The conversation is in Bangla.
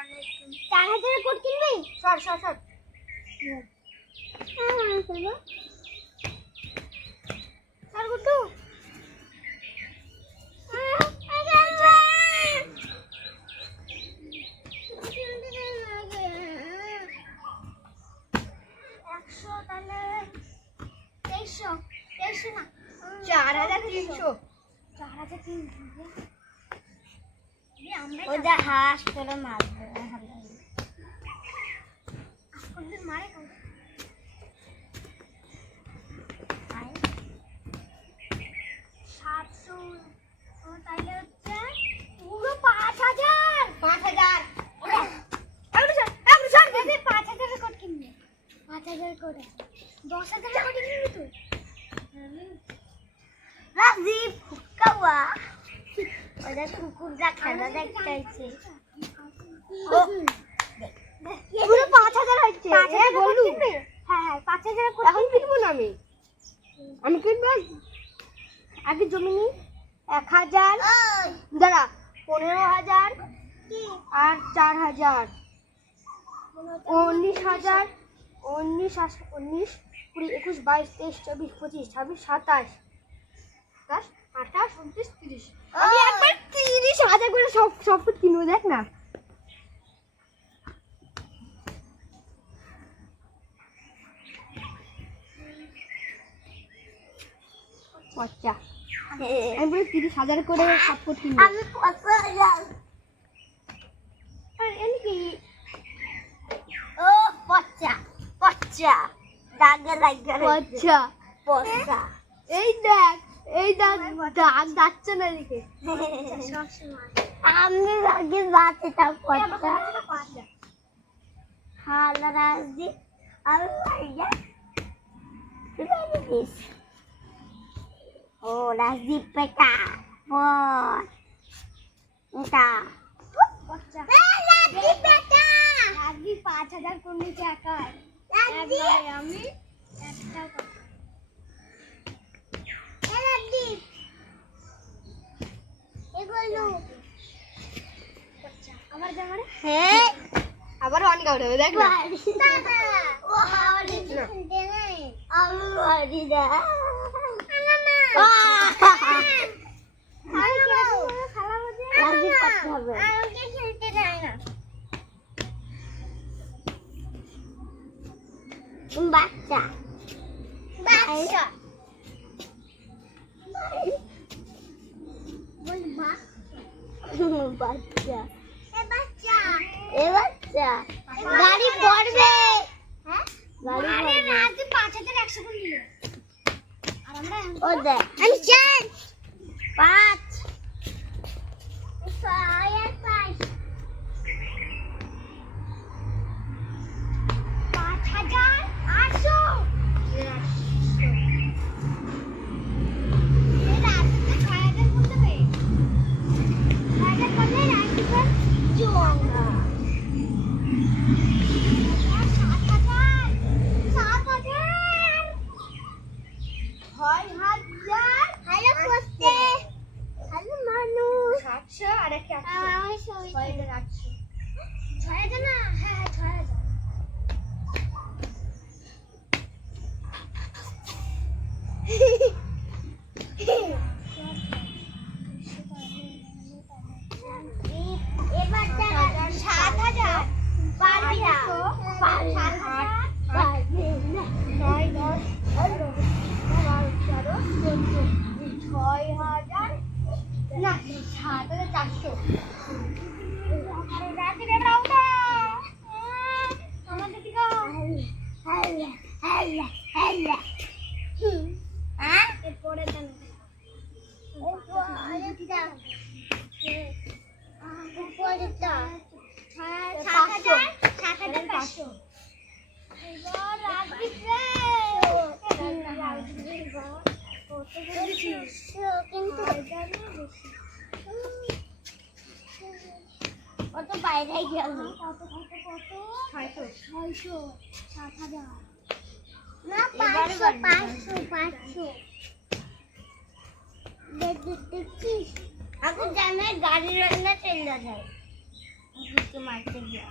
4000 কোট কিনবি? সর আর গুটু তাহলে 2300 না 4300 ওটা হাঁস করে মারবে মারে 700 তাইলে হচ্ছে পুরো 5000 5000 কোট কিনবে 5000 কোট 10000 কোট কিনবি তুই রাজীব কাওয়া ওটা কুকুরটা খেলা দেখতেছে পুরো 5000 হচ্ছে বলু হ্যাঁ 5000 কোট এখন কিনবো না আমি কিনবো আগে জমি নি 1000 দাঁড়া 15000 আর 4000 19000 19 20 21 22 23 24 25 26 27 28 29 30 আমি একবার 30000 করে সব কিনবো দেখ না আচ্ছা আমি বলি 30000 করে সব কিনবো আমি 5000 আর এমনি ও পচ্চা দাগে আচ্ছা পচ্চা এই দেখ দাগ যাচ্ছে না দেখে আমি আগে বাচ্চাটা পচ্চা হালা রাজি আল্লাহ ও রাজি পেটা বল এটা পচ্চা রাজি পেটা রাজি 5000 কোন নিচে একাই একবারে আমি একটা রাজি এগুলো আমার জামারে হ্যাঁ আবার অন গাউট হবে দেখ না ও হাওড়ি দে নাই আল্লাহরি দা রাজি করতে হবে আমাকে খেলতে দেয় না বাচ্চা গাড়ি পড়বে গাড়ি পড়বে 5100 করে নিল আর আমরা ও দে আমি চাই 5 6 আর 5 আর একটা 6000 না হ্যাঁ 6000 এবার 7000 পারবি না না 7400 রাতে বেটা উঠা আমাদের দিকে হ্যাঁ এরপরে দেন এরপরেটা 7500 এবার রাজদীপ রে কিন্তু কত বাইরে গেল কত 600 7000 না 500 দেখছিস এখন জানে গাড়ি রান্না চলে যায় বুঝতে মারতে গিয়া